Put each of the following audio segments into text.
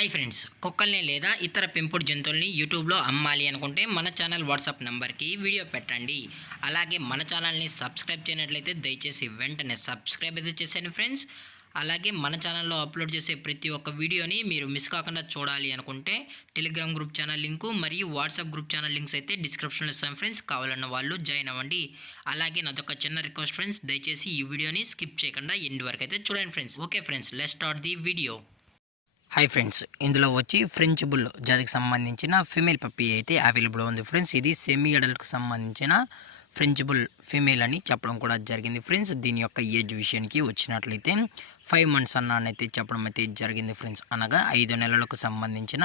Hi friends, కుక్కల్ని లేదా ఇతర పెంపుడు జంతువుల్ని యూట్యూబ్లో అమ్మాలి అనుకుంటే మన ఛానల్ వాట్సాప్ నెంబర్కి వీడియో పెట్టండి. అలాగే మన ఛానల్ని సబ్స్క్రైబ్ చేయనట్లయితే దయచేసి వెంటనే సబ్స్క్రైబ్ అయితే చేసేయండి ఫ్రెండ్స్. అలాగే మన ఛానల్లో అప్లోడ్ చేసే ప్రతి ఒక్క వీడియోని మీరు మిస్ కాకుండా చూడాలి అనుకుంటే టెలిగ్రామ్ గ్రూప్ ఛానల్ లింకు మరియు వాట్సాప్ గ్రూప్ ఛానల్ లింక్స్ అయితే డిస్క్రిప్షన్లో ఇస్తాం ఫ్రెండ్స్. కావాలన్న వాళ్ళు జాయిన్ అవ్వండి. అలాగే నాదొక చిన్న రిక్వెస్ట్ ఫ్రెండ్స్, దయచేసి ఈ వీడియోని స్కిప్ చేయకుండా ఎండ్ వరకు అయితే చూడండి friends. Okay friends, let's start the video. Hi friends, ఇందులో వచ్చి ఫ్రెంచ్ బుల్ జాతికి సంబంధించిన ఫీమేల్ పప్పీ అయితే అవైలబుల్ ఉంది ఫ్రెండ్స్. ఇది సెమీ అడల్ట్కి సంబంధించిన ఫ్రెంచ్ బుల్ ఫీమేల్ అని చెప్పడం కూడా జరిగింది ఫ్రెండ్స్. దీని యొక్క ఏజ్ విషయానికి వచ్చినట్లయితే 5 months అన్నైతే చెప్పడం అయితే జరిగింది ఫ్రెండ్స్. అనగా 5 నెలలకు సంబంధించిన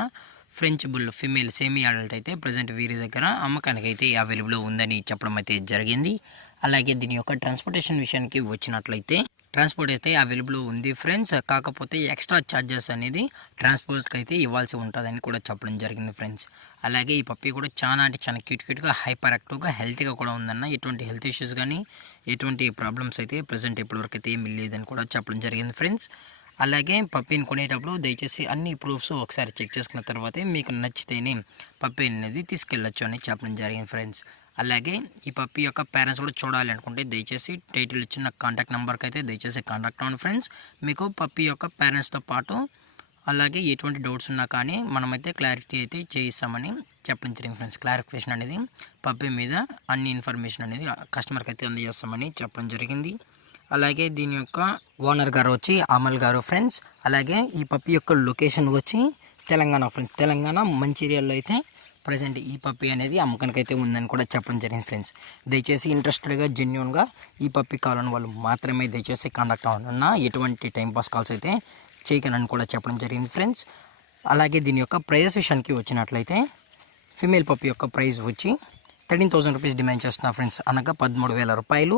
French bull female semi adult అయితే ప్రజెంట్ వీరి దగ్గర అమ్మకానికి అయితే అవైలబుల్ ఉందని చెప్పడం అయితే జరిగింది. అలాగే దీని యొక్క ట్రాన్స్పోర్టేషన్ విషయానికి వచ్చినట్లయితే ట్రాన్స్పోర్ట్ అయితే అవైలబుల్ ఉంది ఫ్రెండ్స్. కాకపోతే ఎక్స్ట్రా ఛార్జెస్ అనేది ట్రాన్స్పోర్ట్కి అయితే ఇవ్వాల్సి ఉంటుందని కూడా చెప్పడం జరిగింది ఫ్రెండ్స్. అలాగే ఈ పప్పీ కూడా చాలా అంటే చాలా క్యూట్గా హైపర్ యాక్టివ్గా హెల్తీగా కూడా ఉందన్న. ఎటువంటి హెల్త్ ఇష్యూస్ కానీ ఎటువంటి ప్రాబ్లమ్స్ అయితే ప్రజెంట్ ఇప్పటివరకు అయితే ఏమీ లేదని కూడా చెప్పడం జరిగింది ఫ్రెండ్స్. అలాగే పప్పీని కొనేటప్పుడు దయచేసి అన్ని ప్రూఫ్స్ ఒకసారి చెక్ చేసుకున్న తర్వాతే మీకు నచ్చితేనే పప్పీ అనేది తీసుకెళ్ళొచ్చు అని చెప్పడం జరిగింది ఫ్రెండ్స్. అలాగే ఈ పప్పీ యొక్క పేరెంట్స్ కూడా చూడాలి అనుకుంటే దయచేసి టైటిల్ ఇచ్చిన కాంటాక్ట్ నెంబర్కి అయితే దయచేసి కాంటాక్ట్ అవ్వండి ఫ్రెండ్స్. మీకు పప్పీ యొక్క పేరెంట్స్తో పాటు అలాగే ఎటువంటి డౌట్స్ ఉన్నా కానీ మనమైతే క్లారిటీ అయితే చేయిస్తామని చెప్పడం జరిగింది ఫ్రెండ్స్. క్లారిఫికేషన్ అనేది పప్పీ మీద అన్ని ఇన్ఫర్మేషన్ అనేది కస్టమర్కి అయితే అందజేస్తామని చెప్పడం జరిగింది. అలాగే దీని యొక్క ఓనర్ గారు వచ్చి అమల్ గారు ఫ్రెండ్స్. అలాగే ఈ పప్పీ యొక్క లొకేషన్ వచ్చి తెలంగాణ ఫ్రెండ్స్. తెలంగాణ మంచిర్యాలలో అయితే ప్రజెంట్ ఈ పప్పీ అనేది అమ్మకానికి అయితే ఉందని కూడా చెప్పడం జరిగింది ఫ్రెండ్స్. దయచేసి ఇంట్రెస్టెడ్గా జెన్యున్గా ఈ పప్పీ కావాలని వాళ్ళు మాత్రమే దయచేసి కాంటాక్ట్ అవ్వనున్నా. ఎటువంటి టైంపాస్ కాల్స్ అయితే చేయకనని కూడా చెప్పడం జరిగింది ఫ్రెండ్స్. అలాగే దీని యొక్క ప్రైస్ విషయానికి వచ్చినట్లయితే ఫీమేల్ పప్పీ యొక్క ప్రైస్ వచ్చి 13,000 రూపీస్ డిమాండ్ చేస్తున్నా ఫ్రెండ్స్. అనగా 13,000 రూపాయలు.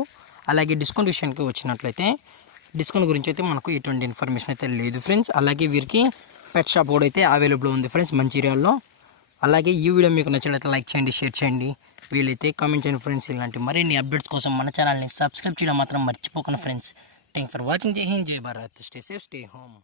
అలాగే డిస్కౌంట్ విషయానికి వచ్చినట్లయితే డిస్కౌంట్ గురించి అయితే మనకు ఎటువంటి ఇన్ఫర్మేషన్ అయితే లేదు ఫ్రెండ్స్. అలాగే వీరికి పెట్ షాప్ కూడా అయితే అవైలబుల్ ఉంది ఫ్రెండ్స్ మంచిర్యాలలో. అలాగే ఈ వీడియో మీకు నచ్చినట్లయితే లైక్ చేయండి, షేర్ చేయండి, వీలైతే కామెంట్ చేయండి ఫ్రెండ్స్. ఇలాంటి మరిన్ని అప్డేట్స్ కోసం మన ఛానల్ని సబ్స్క్రైబ్ చేయడం మాత్రం మర్చిపోకండి ఫ్రెండ్స్. Thank for watching. జై హింద్, జై Bharat. Stay safe, stay home.